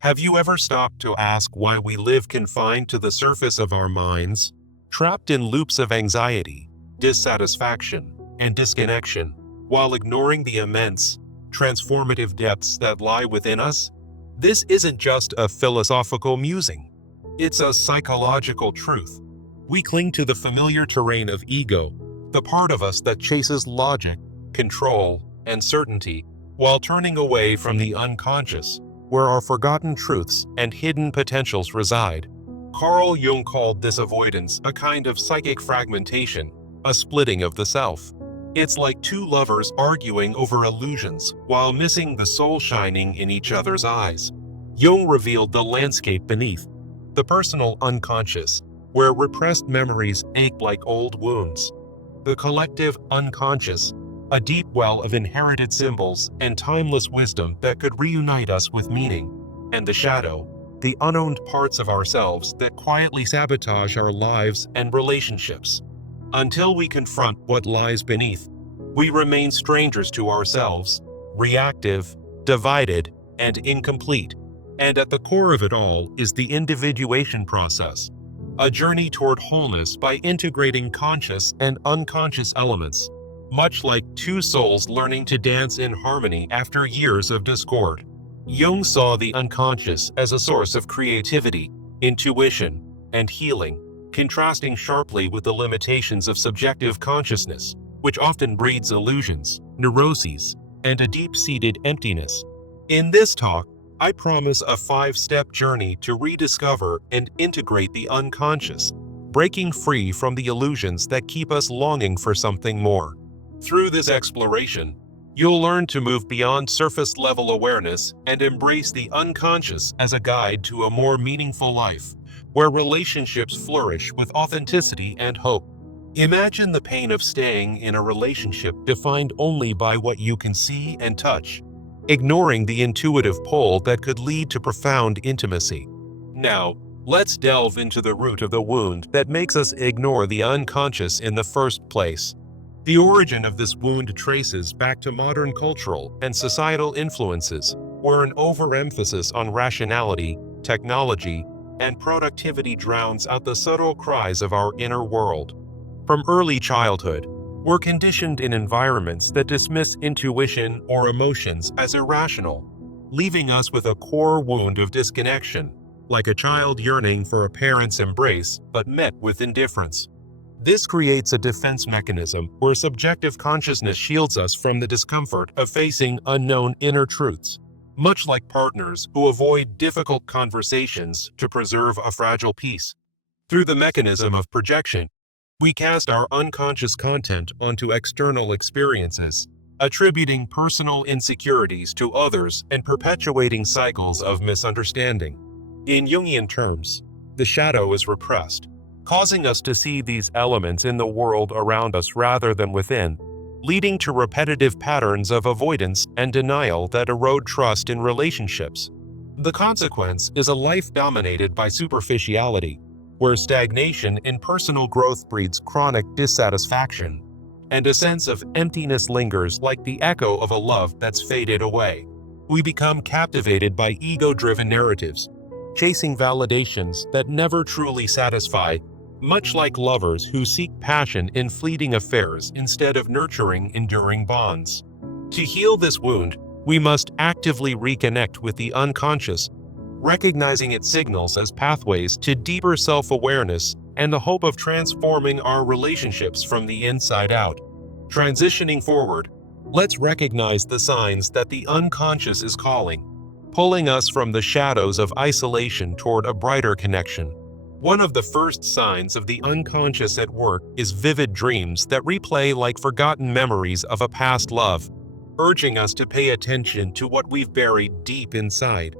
Have you ever stopped to ask why we live confined to the surface of our minds, trapped in loops of anxiety, dissatisfaction, and disconnection, while ignoring the immense, transformative depths that lie within us? This isn't just a philosophical musing. It's a psychological truth. We cling to the familiar terrain of ego, the part of us that chases logic, control, and certainty, while turning away from the unconscious, where our forgotten truths and hidden potentials reside. Carl Jung called this avoidance a kind of psychic fragmentation, a splitting of the self. It's like two lovers arguing over illusions while missing the soul shining in each other's eyes. Jung revealed the landscape beneath, the personal unconscious, where repressed memories ache like old wounds. The collective unconscious, a deep well of inherited symbols and timeless wisdom that could reunite us with meaning. And the shadow, the unowned parts of ourselves that quietly sabotage our lives and relationships. Until we confront what lies beneath, we remain strangers to ourselves, reactive, divided, and incomplete. And at the core of it all is the individuation process, a journey toward wholeness by integrating conscious and unconscious elements, much like two souls learning to dance in harmony after years of discord. Jung saw the unconscious as a source of creativity, intuition, and healing, contrasting sharply with the limitations of subjective consciousness, which often breeds illusions, neuroses, and a deep-seated emptiness. In this talk, I promise a 5-step journey to rediscover and integrate the unconscious, breaking free from the illusions that keep us longing for something more. Through this exploration, you'll learn to move beyond surface-level awareness and embrace the unconscious as a guide to a more meaningful life, where relationships flourish with authenticity and hope. Imagine the pain of staying in a relationship defined only by what you can see and touch, ignoring the intuitive pull that could lead to profound intimacy. Now, let's delve into the root of the wound that makes us ignore the unconscious in the first place. The origin of this wound traces back to modern cultural and societal influences, where an overemphasis on rationality, technology, and productivity drowns out the subtle cries of our inner world. From early childhood, we're conditioned in environments that dismiss intuition or emotions as irrational, leaving us with a core wound of disconnection, like a child yearning for a parent's embrace but met with indifference. This creates a defense mechanism where subjective consciousness shields us from the discomfort of facing unknown inner truths, much like partners who avoid difficult conversations to preserve a fragile peace. Through the mechanism of projection, we cast our unconscious content onto external experiences, attributing personal insecurities to others and perpetuating cycles of misunderstanding. In Jungian terms, the shadow is repressed, causing us to see these elements in the world around us rather than within, leading to repetitive patterns of avoidance and denial that erode trust in relationships. The consequence is a life dominated by superficiality, where stagnation in personal growth breeds chronic dissatisfaction, and a sense of emptiness lingers like the echo of a love that's faded away. We become captivated by ego-driven narratives, chasing validations that never truly satisfy, much like lovers who seek passion in fleeting affairs instead of nurturing enduring bonds. To heal this wound, we must actively reconnect with the unconscious, recognizing its signals as pathways to deeper self-awareness and the hope of transforming our relationships from the inside out. Transitioning forward, let's recognize the signs that the unconscious is calling, pulling us from the shadows of isolation toward a brighter connection. One of the first signs of the unconscious at work is vivid dreams that replay like forgotten memories of a past love, urging us to pay attention to what we've buried deep inside.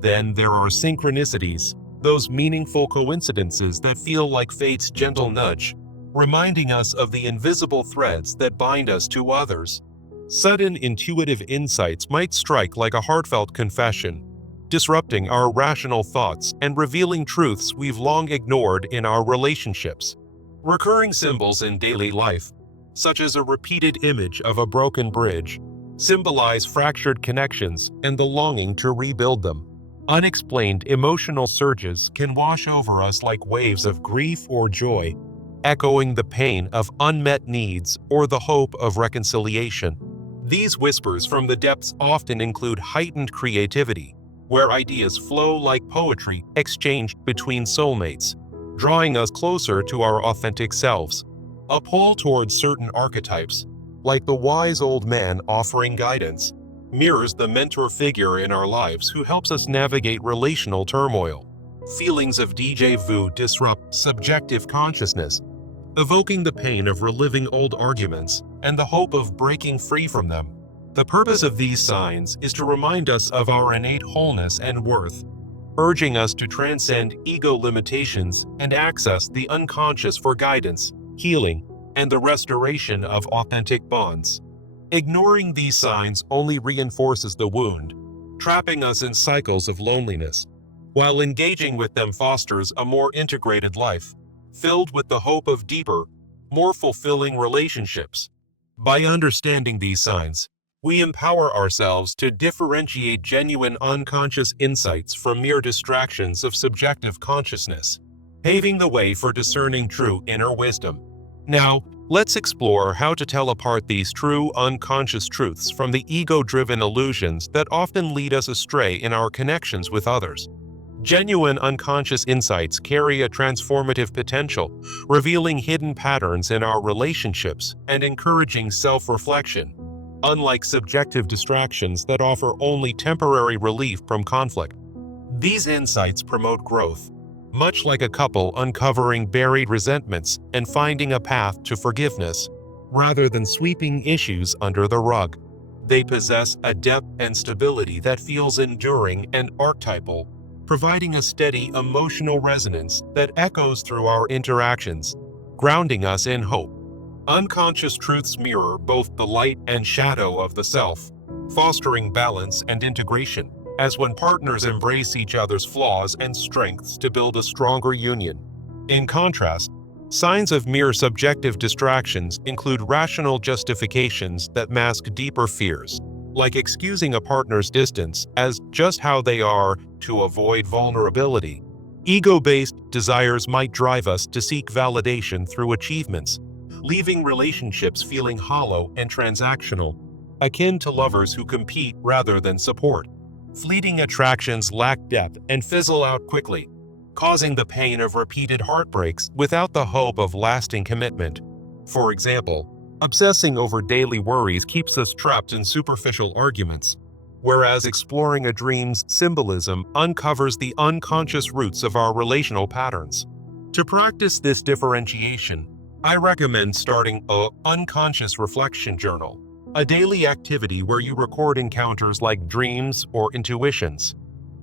Then there are synchronicities, those meaningful coincidences that feel like fate's gentle nudge, reminding us of the invisible threads that bind us to others. Sudden intuitive insights might strike like a heartfelt confession, disrupting our rational thoughts and revealing truths we've long ignored in our relationships. Recurring symbols in daily life, such as a repeated image of a broken bridge, symbolize fractured connections and the longing to rebuild them. Unexplained emotional surges can wash over us like waves of grief or joy, echoing the pain of unmet needs or the hope of reconciliation. These whispers from the depths often include heightened creativity, where ideas flow like poetry exchanged between soulmates, drawing us closer to our authentic selves. A pull towards certain archetypes, like the wise old man offering guidance, mirrors the mentor figure in our lives who helps us navigate relational turmoil. Feelings of déjà vu disrupt subjective consciousness, evoking the pain of reliving old arguments and the hope of breaking free from them. The purpose of these signs is to remind us of our innate wholeness and worth, urging us to transcend ego limitations and access the unconscious for guidance, healing, and the restoration of authentic bonds. Ignoring these signs only reinforces the wound, trapping us in cycles of loneliness, while engaging with them fosters a more integrated life, filled with the hope of deeper, more fulfilling relationships. By understanding these signs, we empower ourselves to differentiate genuine unconscious insights from mere distractions of subjective consciousness, paving the way for discerning true inner wisdom. Now, let's explore how to tell apart these true unconscious truths from the ego-driven illusions that often lead us astray in our connections with others. Genuine unconscious insights carry a transformative potential, revealing hidden patterns in our relationships and encouraging self-reflection, unlike subjective distractions that offer only temporary relief from conflict. These insights promote growth, much like a couple uncovering buried resentments and finding a path to forgiveness, rather than sweeping issues under the rug. They possess a depth and stability that feels enduring and archetypal, providing a steady emotional resonance that echoes through our interactions, grounding us in hope. Unconscious truths mirror both the light and shadow of the self, fostering balance and integration, as when partners embrace each other's flaws and strengths to build a stronger union. In contrast, signs of mere subjective distractions include rational justifications that mask deeper fears, like excusing a partner's distance as just how they are to avoid vulnerability. Ego-based desires might drive us to seek validation through achievements, leaving relationships feeling hollow and transactional, akin to lovers who compete rather than support. Fleeting attractions lack depth and fizzle out quickly, causing the pain of repeated heartbreaks without the hope of lasting commitment. For example, obsessing over daily worries keeps us trapped in superficial arguments, whereas exploring a dream's symbolism uncovers the unconscious roots of our relational patterns. To practice this differentiation, I recommend starting an unconscious reflection journal, a daily activity where you record encounters like dreams or intuitions.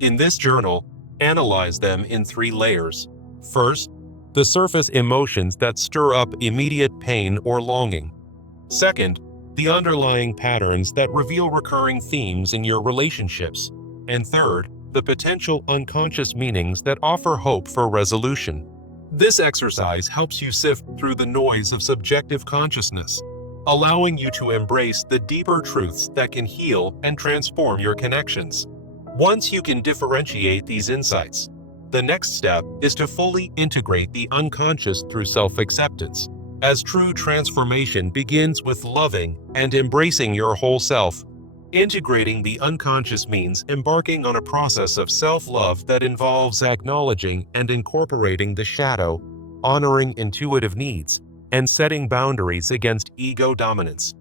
In this journal, analyze them in 3 layers. First, the surface emotions that stir up immediate pain or longing. Second, the underlying patterns that reveal recurring themes in your relationships. And third, the potential unconscious meanings that offer hope for resolution. This exercise helps you sift through the noise of subjective consciousness, allowing you to embrace the deeper truths that can heal and transform your connections. Once you can differentiate these insights, the next step is to fully integrate the unconscious through self-acceptance, as true transformation begins with loving and embracing your whole self. Integrating the unconscious means embarking on a process of self-love that involves acknowledging and incorporating the shadow, honoring intuitive needs, and setting boundaries against ego dominance.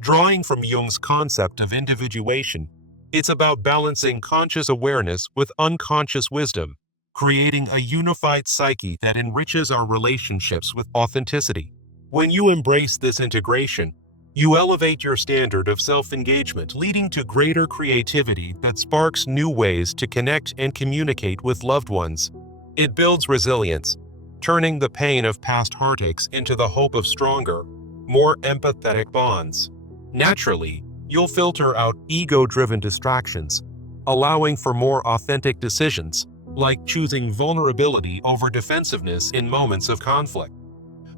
Drawing from Jung's concept of individuation, it's about balancing conscious awareness with unconscious wisdom, creating a unified psyche that enriches our relationships with authenticity. When you embrace this integration, you elevate your standard of self-engagement, leading to greater creativity that sparks new ways to connect and communicate with loved ones. It builds resilience, turning the pain of past heartaches into the hope of stronger, more empathetic bonds. Naturally, you'll filter out ego-driven distractions, allowing for more authentic decisions, like choosing vulnerability over defensiveness in moments of conflict.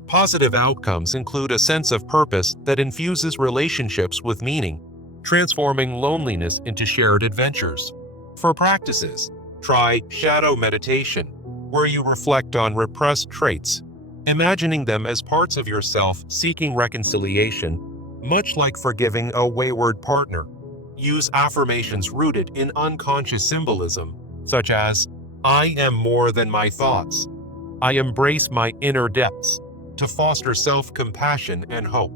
Positive outcomes include a sense of purpose that infuses relationships with meaning, transforming loneliness into shared adventures. For practices, Try shadow meditation, where you reflect on repressed traits, imagining them as parts of yourself seeking reconciliation, much like forgiving a wayward partner. Use affirmations rooted in unconscious symbolism, such as, "I am more than my thoughts. I embrace my inner depths," to foster self-compassion and hope.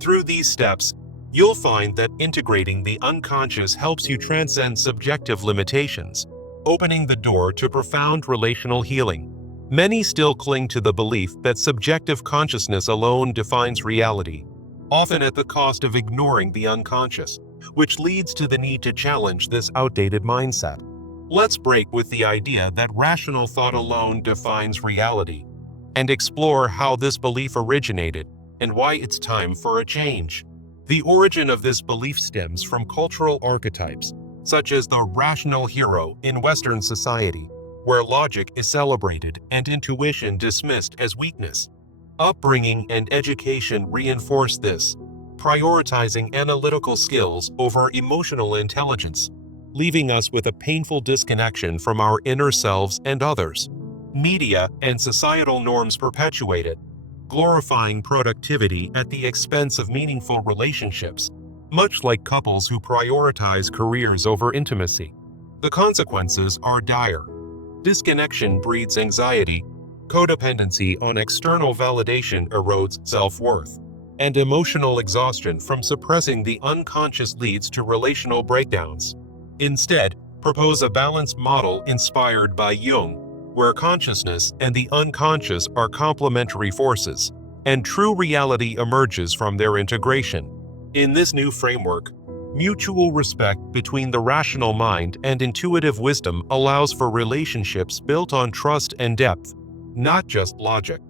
Through these steps, you'll find that integrating the unconscious helps you transcend subjective limitations, opening the door to profound relational healing. Many still cling to the belief that subjective consciousness alone defines reality, often at the cost of ignoring the unconscious, which leads to the need to challenge this outdated mindset. Let's break with the idea that rational thought alone defines reality, and explore how this belief originated and why it's time for a change. The origin of this belief stems from cultural archetypes, such as the rational hero in Western society, where logic is celebrated and intuition dismissed as weakness. Upbringing and education reinforce this, prioritizing analytical skills over emotional intelligence, leaving us with a painful disconnection from our inner selves and others. Media and societal norms perpetuate it, glorifying productivity at the expense of meaningful relationships, much like couples who prioritize careers over intimacy. The consequences are dire. Disconnection breeds anxiety, codependency on external validation erodes self-worth, and emotional exhaustion from suppressing the unconscious leads to relational breakdowns. Instead, propose a balanced model inspired by Jung, where consciousness and the unconscious are complementary forces, and true reality emerges from their integration. In this new framework, mutual respect between the rational mind and intuitive wisdom allows for relationships built on trust and depth, not just logic.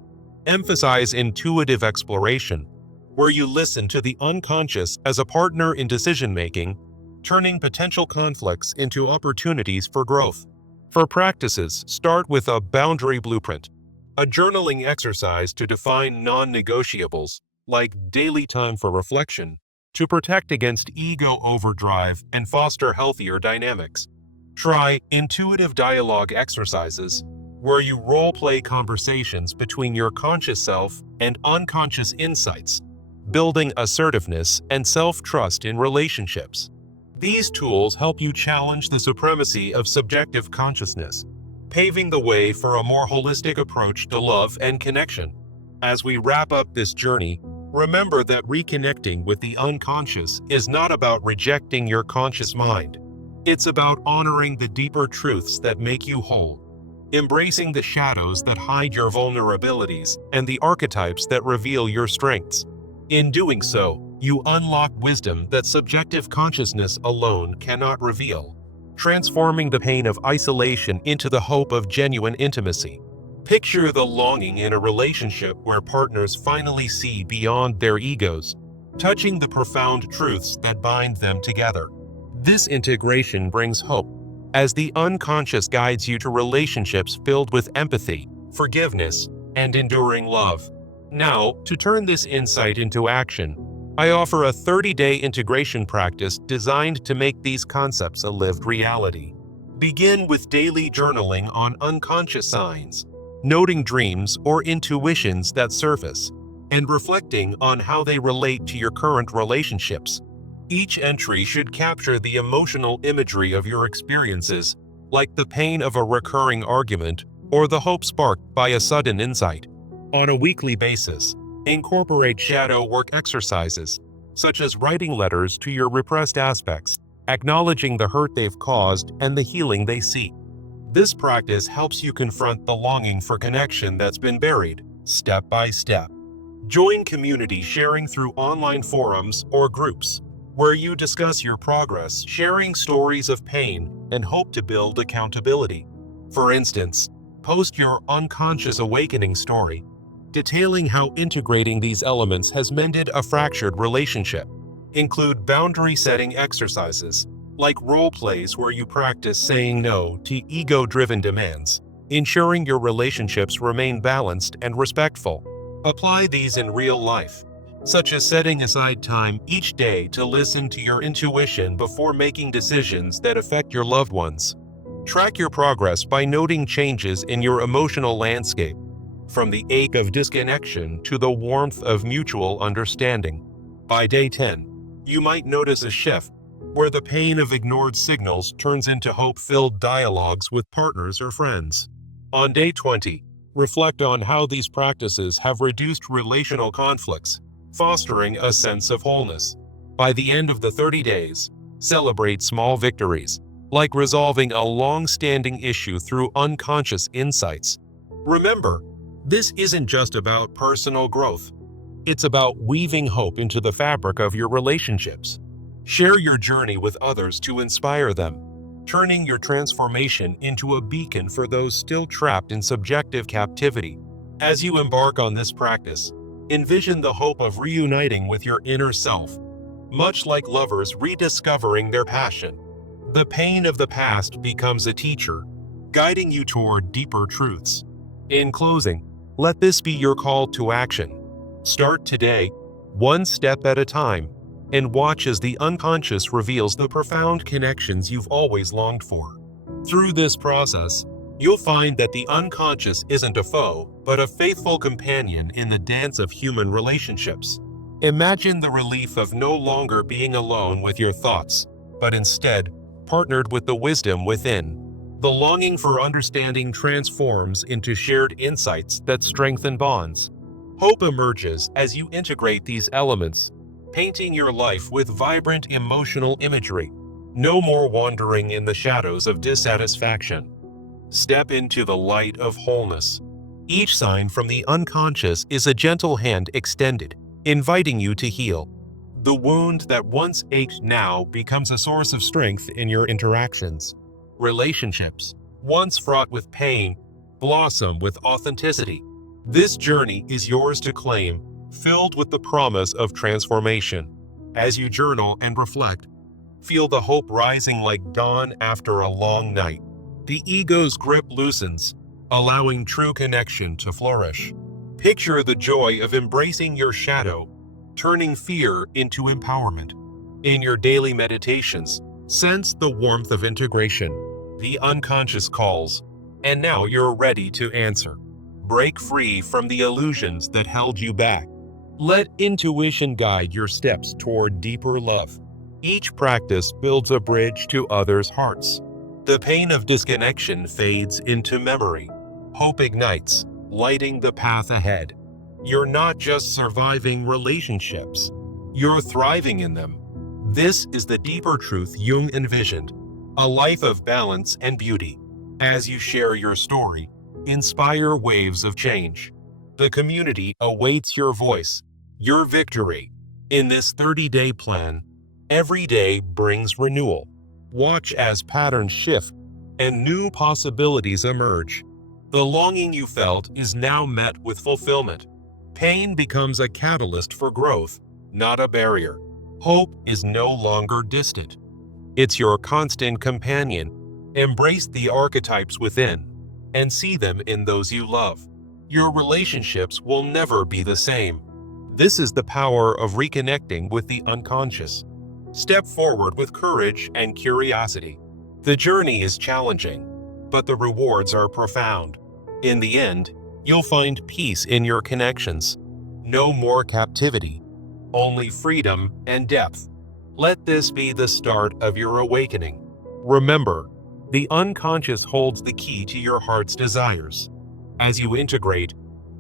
Emphasize intuitive exploration, where you listen to the unconscious as a partner in decision-making, turning potential conflicts into opportunities for growth. For practices, start with a boundary blueprint, a journaling exercise to define non-negotiables, like daily time for reflection, to protect against ego overdrive and foster healthier dynamics. Try intuitive dialogue exercises, where you role-play conversations between your conscious self and unconscious insights, building assertiveness and self-trust in relationships. These tools help you challenge the supremacy of subjective consciousness, paving the way for a more holistic approach to love and connection. As we wrap up this journey, remember that reconnecting with the unconscious is not about rejecting your conscious mind. It's about honoring the deeper truths that make you whole, embracing the shadows that hide your vulnerabilities and the archetypes that reveal your strengths. In doing so, you unlock wisdom that subjective consciousness alone cannot reveal, transforming the pain of isolation into the hope of genuine intimacy. Picture the longing in a relationship where partners finally see beyond their egos, touching the profound truths that bind them together. This integration brings hope, as the unconscious guides you to relationships filled with empathy, forgiveness, and enduring love. Now, to turn this insight into action, I offer a 30-day integration practice designed to make these concepts a lived reality. Begin with daily journaling on unconscious signs, noting dreams or intuitions that surface, and reflecting on how they relate to your current relationships. Each entry should capture the emotional imagery of your experiences, like the pain of a recurring argument or the hope sparked by a sudden insight. On a weekly basis, incorporate shadow work exercises, such as writing letters to your repressed aspects, acknowledging the hurt they've caused and the healing they seek. This practice helps you confront the longing for connection that's been buried, step by step. Join community sharing through online forums or groups, where you discuss your progress, sharing stories of pain, and hope to build accountability. For instance, post your unconscious awakening story, detailing how integrating these elements has mended a fractured relationship. Include boundary-setting exercises, like role plays where you practice saying no to ego-driven demands, ensuring your relationships remain balanced and respectful. Apply these in real life, such as setting aside time each day to listen to your intuition before making decisions that affect your loved ones. Track your progress by noting changes in your emotional landscape, from the ache of disconnection to the warmth of mutual understanding. By day 10, you might notice a shift where the pain of ignored signals turns into hope-filled dialogues with partners or friends. On day 20, reflect on how these practices have reduced relational conflicts, fostering a sense of wholeness. By the end of the 30 days, celebrate small victories, like resolving a long-standing issue through unconscious insights. Remember, this isn't just about personal growth. It's about weaving hope into the fabric of your relationships. Share your journey with others to inspire them, turning your transformation into a beacon for those still trapped in subjective captivity. As you embark on this practice, envision the hope of reuniting with your inner self, much like lovers rediscovering their passion. The pain of the past becomes a teacher, guiding you toward deeper truths. In closing, let this be your call to action. Start today, one step at a time, and watch as the unconscious reveals the profound connections you've always longed for. Through this process, you'll find that the unconscious isn't a foe, but a faithful companion in the dance of human relationships. Imagine the relief of no longer being alone with your thoughts, but instead partnered with the wisdom within. The longing for understanding transforms into shared insights that strengthen bonds. Hope emerges as you integrate these elements, painting your life with vibrant emotional imagery. No more wandering in the shadows of dissatisfaction. Step into the light of wholeness. Each sign from the unconscious is a gentle hand extended, inviting you to heal. The wound that once ached now becomes a source of strength in your interactions. Relationships, once fraught with pain, blossom with authenticity. This journey is yours to claim, filled with the promise of transformation. As you journal and reflect, feel the hope rising like dawn after a long night. The ego's grip loosens, allowing true connection to flourish. Picture the joy of embracing your shadow, turning fear into empowerment. In your daily meditations, sense the warmth of integration. The unconscious calls, and now you're ready to answer. Break free from the illusions that held you back. Let intuition guide your steps toward deeper love. Each practice builds a bridge to others' hearts. The pain of disconnection fades into memory. Hope ignites, lighting the path ahead. You're not just surviving relationships, you're thriving in them. This is the deeper truth Jung envisioned, a life of balance and beauty. As you share your story, inspire waves of change. The community awaits your voice, your victory. In this 30-day plan, every day brings renewal. Watch as patterns shift and new possibilities emerge. The longing you felt is now met with fulfillment. Pain becomes a catalyst for growth, not a barrier. Hope is no longer distant. It's your constant companion. Embrace the archetypes within and see them in those you love. Your relationships will never be the same. This is the power of reconnecting with the unconscious. Step forward with courage and curiosity. The journey is challenging, but the rewards are profound. In the end, you'll find peace in your connections. No more captivity, only freedom and depth. Let this be the start of your awakening. Remember, the unconscious holds the key to your heart's desires. As you integrate,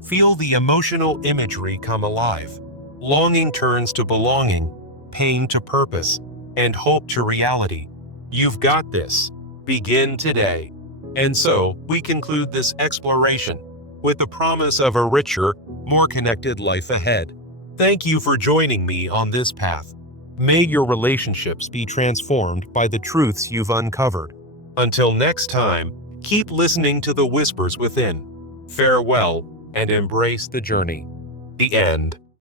feel the emotional imagery come alive. Longing turns to belonging, pain to purpose, and hope to reality. You've got this. Begin today. And so, we conclude this exploration with the promise of a richer, more connected life ahead. Thank you for joining me on this path. May your relationships be transformed by the truths you've uncovered. Until next time, keep listening to the whispers within. Farewell, and embrace the journey. The end.